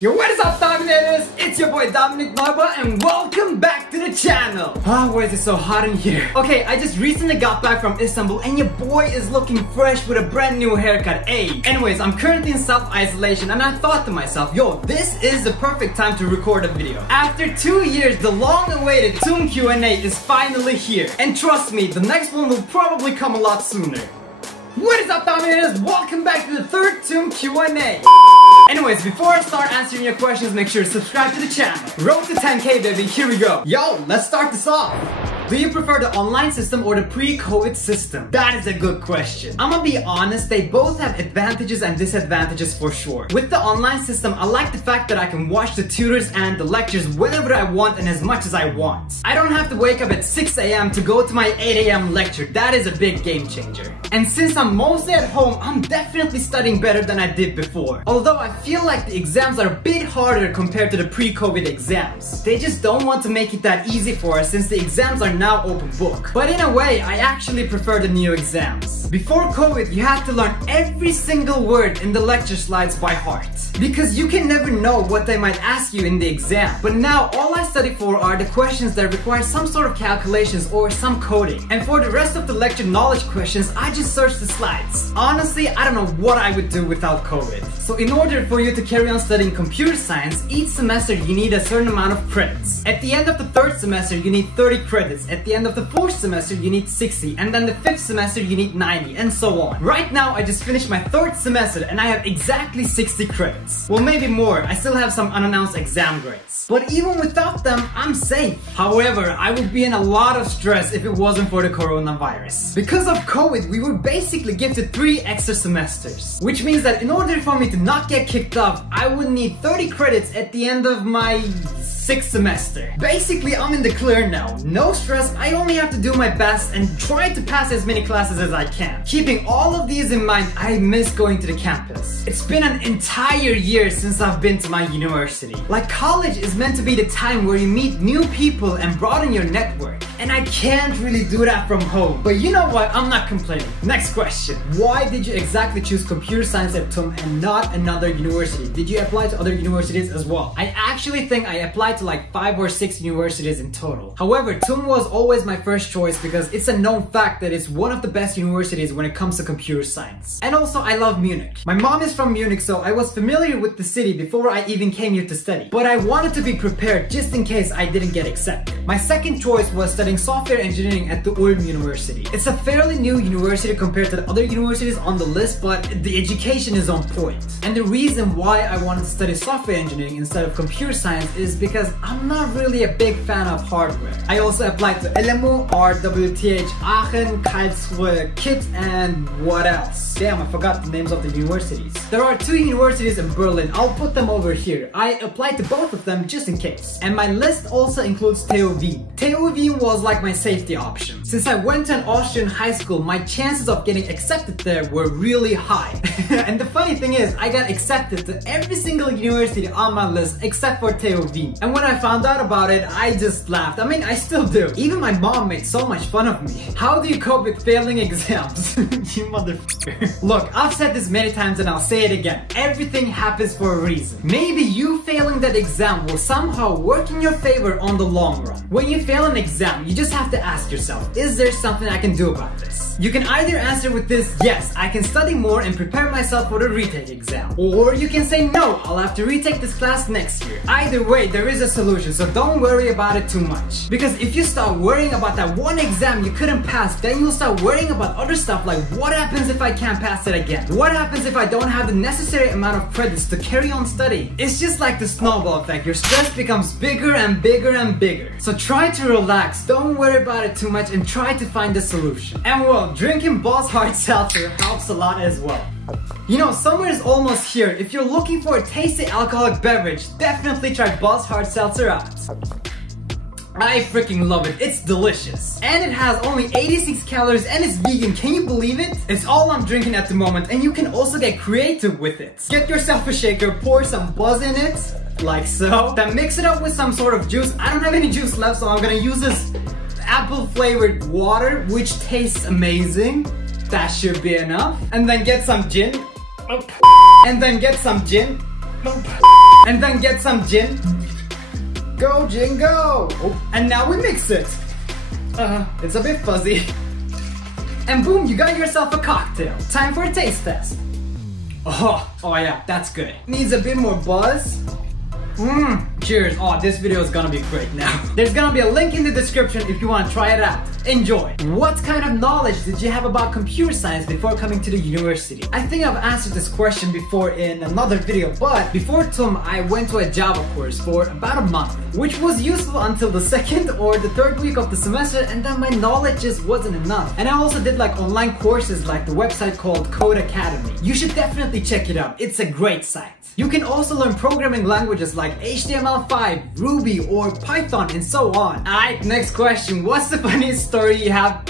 Yo, what is up, Dominators? It's your boy Dominic Narba and welcome back to the channel. Why is it so hot in here? Okay, I just recently got back from Istanbul and your boy is looking fresh with a brand new haircut. Anyways, I'm currently in self-isolation and I thought to myself, yo, this is the perfect time to record a video. After 2 years, the long-awaited Zoom Q&A is finally here. And trust me, the next one will probably come a lot sooner. What is up, Dominators? Welcome back to the third Zoom Q&A. Anyways, before I start answering your questions, make sure to subscribe to the channel. Road to 10K, baby, here we go. Yo, let's start this off. Do you prefer the online system or the pre-COVID system? That is a good question. I'm gonna be honest, they both have advantages and disadvantages for sure. With the online system, I like the fact that I can watch the tutors and the lectures whenever I want and as much as I want. I don't have to wake up at 6 AM to go to my 8 AM lecture. That is a big game changer. And since I'm mostly at home, I'm definitely studying better than I did before. Although I feel like the exams are a bit harder compared to the pre-COVID exams. They just don't want to make it that easy for us since the exams are now open book. But in a way, I actually prefer the new exams. Before COVID, you had to learn every single word in the lecture slides by heart. Because you can never know what they might ask you in the exam. But now, all I study for are the questions that require some sort of calculations or some coding. And for the rest of the lecture knowledge questions, I just search the slides. Honestly, I don't know what I would do without COVID. So in order for you to carry on studying computer science, each semester you need a certain amount of credits. At the end of the third semester, you need 30 credits. At the end of the fourth semester, you need 60. And then the fifth semester, you need 90, and so on. Right now, I just finished my third semester and I have exactly 60 credits. Well, maybe more. I still have some unannounced exam grades. But even without them, I'm safe. However, I would be in a lot of stress if it wasn't for the coronavirus. Because of COVID, we were basically gifted 3 extra semesters. Which means that in order for me to not get kicked off, I would need 30 credits at the end of my 6th semester. Basically, I'm in the clear now. No stress, I only have to do my best and try to pass as many classes as I can. Keeping all of these in mind, I miss going to the campus. It's been an entire year since I've been to my university. Like, college is meant to be the time where you meet new people and broaden your network. And I can't really do that from home. But you know what? I'm not complaining. Next question. Why did you exactly choose computer science at TUM and not another university? Did you apply to other universities as well? I actually think I applied to like 5 or 6 universities in total. However, TUM was always my first choice because it's a known fact that it's one of the best universities when it comes to computer science. And also, I love Munich. My mom is from Munich, so I was familiar with the city before I even came here to study. But I wanted to be prepared just in case I didn't get accepted. My second choice was studying software engineering at the Ulm University. It's a fairly new university compared to the other universities on the list, but the education is on point. And the reason why I wanted to study software engineering instead of computer science is because I'm not really a big fan of hardware. I also applied to LMU, RWTH, Aachen, Karlsruhe, KIT, and what else? Damn, I forgot the names of the universities. There are 2 universities in Berlin. I'll put them over here. I applied to both of them just in case. And my list also includes TU Wien. TU Wien was like my safety option. Since I went to an Austrian high school, my chances of getting accepted there were really high. And the funny thing is, I got accepted to every single university on my list except for TU Wien. And when I found out about it, I just laughed. I mean, I still do. Even my mom made so much fun of me. How do you cope with failing exams? You motherfucker. Look, I've said this many times and I'll say it again. Everything happens for a reason. Maybe you failing that exam will somehow work in your favor on the long run. When you fail an exam, you just have to ask yourself, is there something I can do about this? You can either answer with this, yes, I can study more and prepare myself for the retake exam. Or you can say, no, I'll have to retake this class next year. Either way, there is a solution, so don't worry about it too much. Because if you start worrying about that one exam you couldn't pass, then you'll start worrying about other stuff like, what happens if I can't pass it again? What happens if I don't have the necessary amount of credits to carry on studying? It's just like the snowball effect. Your stress becomes bigger and bigger and bigger. So try to relax, don't worry about it too much, and try to find a solution. And well, drinking Boss Hard Seltzer helps a lot as well. You know, summer is almost here. If you're looking for a tasty alcoholic beverage, definitely try Boss Hard Seltzer out. I freaking love it. It's delicious. And it has only 86 calories and it's vegan. Can you believe it? It's all I'm drinking at the moment and you can also get creative with it. Get yourself a shaker, pour some buzz in it, like so. Then mix it up with some sort of juice. I don't have any juice left, so I'm gonna use this apple flavored water, which tastes amazing. That should be enough. And then get some gin. And then get some gin. And then get some gin. Go gin, go! Oh, and now we mix it. It's a bit fuzzy. And boom, you got yourself a cocktail. Time for a taste test. Oh yeah, that's good. Needs a bit more buzz. Cheers. Oh, this video is gonna be great now. There's gonna be a link in the description if you wanna try it out. Enjoy. What kind of knowledge did you have about computer science before coming to the university? I think I've answered this question before in another video, but before TUM, I went to a Java course for about a month, which was useful until the second or the third week of the semester, and then my knowledge just wasn't enough. And I also did like online courses like the website called Code Academy. You should definitely check it out. It's a great site. You can also learn programming languages like HTML5, Ruby, or Python, and so on. Alright, next question. What's the funniest story you have?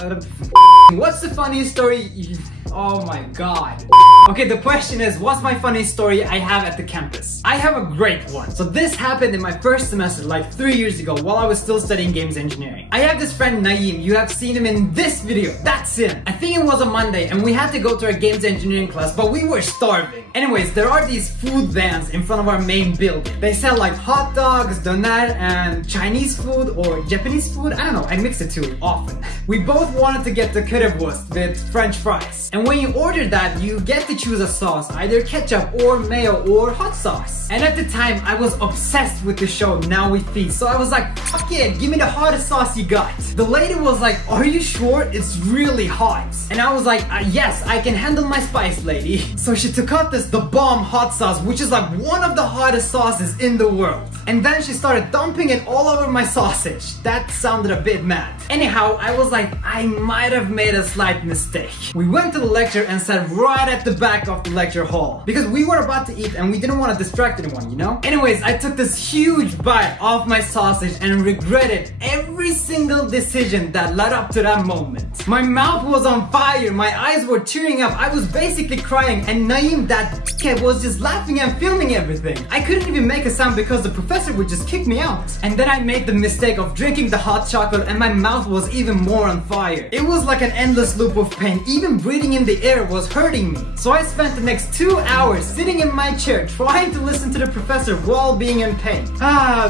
What's the funniest story you... Oh my god. Okay, the question is, what's my funny story I have at the campus? I have a great one. So this happened in my first semester like 3 years ago while I was still studying games engineering. I have this friend Naeem, you have seen him in this video, that's him. I think it was a Monday and we had to go to our games engineering class, but we were starving. Anyways, there are these food vans in front of our main building. They sell like hot dogs, doner, and Chinese food or Japanese food. I don't know, I mix the two often. We both wanted to get the currywurst with French fries. And when you order that, you get to choose a sauce, either ketchup or mayo or hot sauce. And at the time, I was obsessed with the show Now We Feast. So I was like, fuck it, give me the hottest sauce you got. The lady was like, are you sure? It's really hot. And I was like, yes, I can handle my spice, lady. So she took out the bomb hot sauce, which is like one of the hottest sauces in the world. And then she started dumping it all over my sausage. That sounded a bit mad. Anyhow, I was like, I might have made a slight mistake. We went to the lecture and sat right at the back of the lecture hall because we were about to eat and we didn't want to distract anyone, you know? Anyways, I took this huge bite off my sausage and regretted every single decision that led up to that moment. My mouth was on fire, my eyes were tearing up, I was basically crying, and Naeem, that kid, was just laughing and filming everything. I couldn't even make a sound because the professor would just kick me out. And then I made the mistake of drinking the hot chocolate and my mouth was even more on fire. It was like an endless loop of pain. Even breathing in the air was hurting me. So I spent the next 2 hours sitting in my chair trying to listen to the professor while being in pain.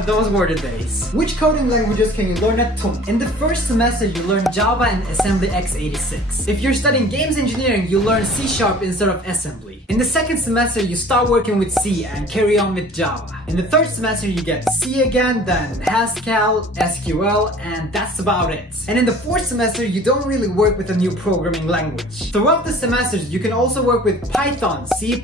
Those were the days. Which coding languages can you learn at TUM? In the first semester you learn Java and Assembly x86. If you're studying games engineering, you learn C# instead of Assembly. In the second semester you start working with C and carry on with Java. In the third semester you get C again, then Haskell, SQL, and that's about it. And in the fourth semester you don't really work with a new programming language. Throughout the semesters you can also work with Python, C++,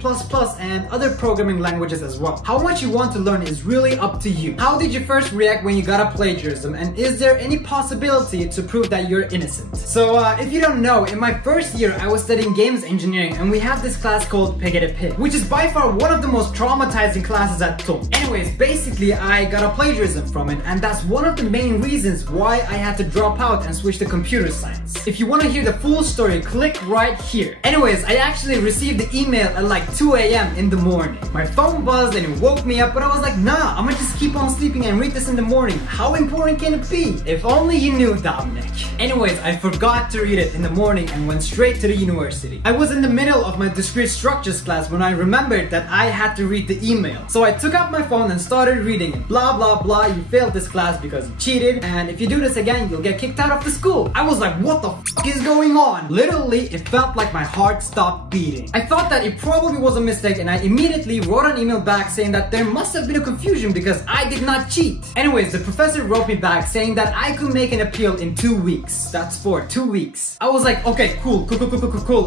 and other programming languages as well. How much you want to learn is really up to you. How did you first react when you got a plagiarism, and is there any possibility to prove that you're innocent? So if you don't know, in my first year I was studying games engineering and we have this class called Pig, which is by far one of the most traumatizing classes at TUM. Anyways, basically I got a plagiarism from it, and that's one of the main reasons why I had to drop out and switch to computer science. If you want to hear the full story, click right here. Anyways, I actually received the email at like 2 AM in the morning. My phone buzzed and it woke me up, but I was like, nah, I'm gonna just keep on sleeping and read this in the morning. How important can it be? If only you knew, Dominic. Anyways, I forgot to read it in the morning and went straight to the university. I was in the middle of my discrete structures class when I remembered that I had to read the email. So I took out my phone and started reading it. Blah blah blah, you failed this class because you cheated, and if you do this again you'll get kicked out of the school. I was like, what the f is going on? Literally, it felt like my heart stopped beating. I thought that it probably was a mistake and I immediately wrote an email back saying that there must have been a confusion because I did not cheat. Anyways, the professor wrote me back saying that I could make an appeal in 2 weeks. That's for 2 weeks. I was like, okay, cool.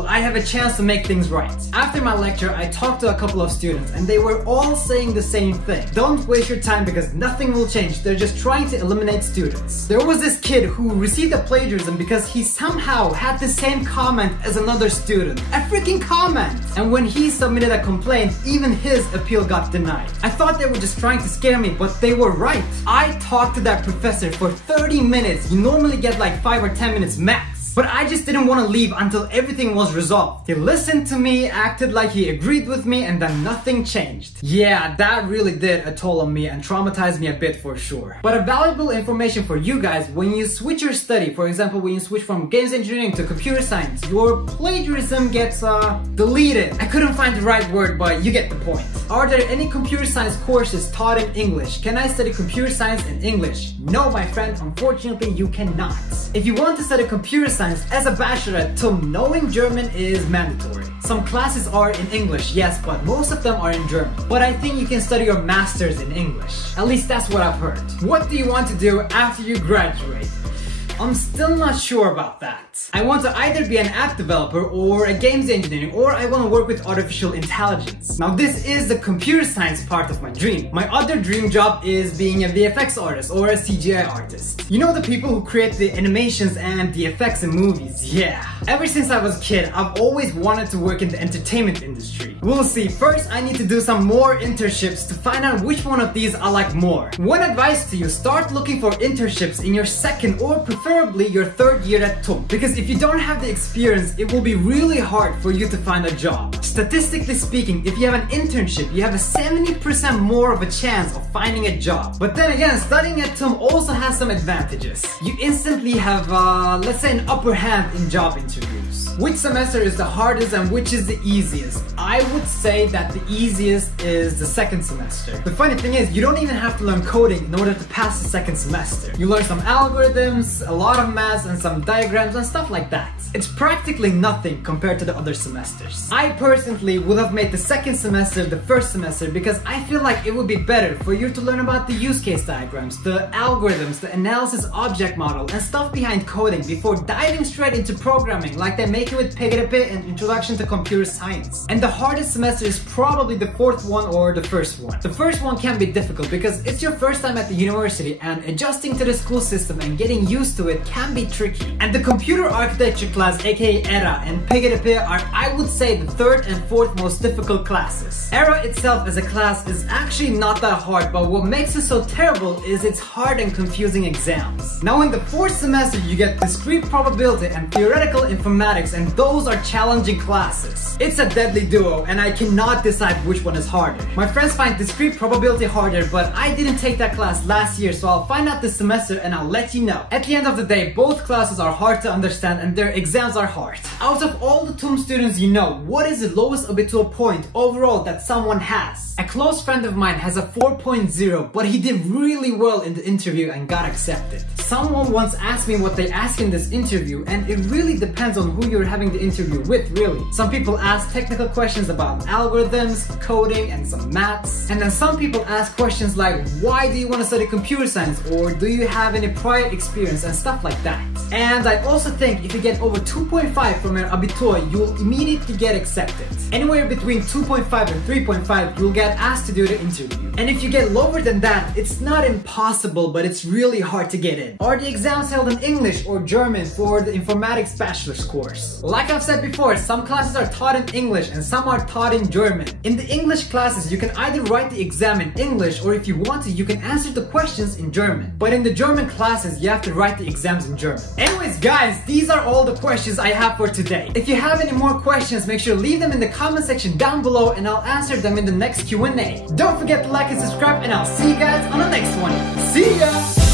I have a chance to make things right. After my lecture, I talked to a couple of students and they were all saying the same thing. Don't waste your time because nothing will change. They're just trying to eliminate students. There was this kid who received a plagiarism because he somehow had the same comment as another student. A freaking comment! And when he submitted a complaint, even his appeal got denied. I thought they were just trying to scare me, but they were right. I talked to that professor for 30 minutes. You normally get like 5 or 10 minutes max. But I just didn't want to leave until everything was resolved. He listened to me, acted like he agreed with me, and then nothing changed. Yeah, that really did a toll on me and traumatized me a bit for sure. But a valuable information for you guys: when you switch your study, for example, when you switch from games engineering to computer science, your plagiarism gets deleted. I couldn't find the right word, but you get the point. Are there any computer science courses taught in English? Can I study computer science in English? No, my friend, unfortunately you cannot. If you want to study computer science as a bachelor at TUM, knowing German is mandatory. Some classes are in English, yes, but most of them are in German. But I think you can study your masters in English. At least that's what I've heard. What do you want to do after you graduate? I'm still not sure about that. I want to either be an app developer or a games engineer, or I want to work with artificial intelligence. Now this is the computer science part of my dream. My other dream job is being a VFX artist or a CGI artist. You know, the people who create the animations and the effects in movies? Yeah. Ever since I was a kid, I've always wanted to work in the entertainment industry. We'll see. First, I need to do some more internships to find out which one of these I like more. One advice to you: start looking for internships in your second or preferably your third year at TUM. Because if you don't have the experience, it will be really hard for you to find a job. Statistically speaking, if you have an internship, you have a 70% more of a chance of finding a job. But then again, studying at TUM also has some advantages. You instantly have, let's say, an upper hand in job interviews. Which semester is the hardest and which is the easiest? I would say that the easiest is the second semester. The funny thing is, you don't even have to learn coding in order to pass the second semester. You learn some algorithms, a lot of maths, and some diagrams and stuff like that. It's practically nothing compared to the other semesters. I personally would have made the second semester the first semester because I feel like it would be better for you to learn about the use case diagrams, the algorithms, the analysis object model, and stuff behind coding before diving straight into programming like they make it with PGP and Introduction to Computer Science. And the hardest semester is probably the fourth one or the first one. The first one can be difficult because it's your first time at the university, and adjusting to the school system and getting used to it can be tricky. And the computer architecture class, aka ERA, and PGP are, I would say, the third and fourth most difficult classes. ERA itself as a class is actually not that hard, but what makes it so terrible is its hard and confusing exams. Now in the fourth semester you get discrete probability and theoretical informatics, and those are challenging classes. It's a deadly duo and I cannot decide which one is harder. My friends find discrete probability harder, but I didn't take that class last year, so I'll find out this semester and I'll let you know. At the end of the day, both classes are hard to understand and their exams are hard. Out of all the TUM students you know, what is the lowest abitur point overall that someone has? A close friend of mine has a 4.0, but he did really well in the interview and got accepted. Someone once asked me what they ask in this interview, and it really depends on who you're having the interview with, really. Some people ask technical questions about algorithms, coding, and some maths. And then some people ask questions like, why do you want to study computer science? Or do you have any prior experience and stuff like that. And I also think if you get over 2.5 from your abitur, you'll immediately get accepted. Anywhere between 2.5 and 3.5, you'll get asked to do the interview. And if you get lower than that, it's not impossible, but it's really hard to get in. Are the exams held in English or German for the informatics bachelor's course? Like I've said before, some classes are taught in English and some are taught in German. In the English classes, you can either write the exam in English, or if you want to, you can answer the questions in German. But in the German classes, you have to write the exams in German. Anyways guys, these are all the questions I have for today. If you have any more questions, make sure to leave them in the comment section down below and I'll answer them in the next Q&A. Don't forget to like and subscribe, and I'll see you guys on the next one. See ya!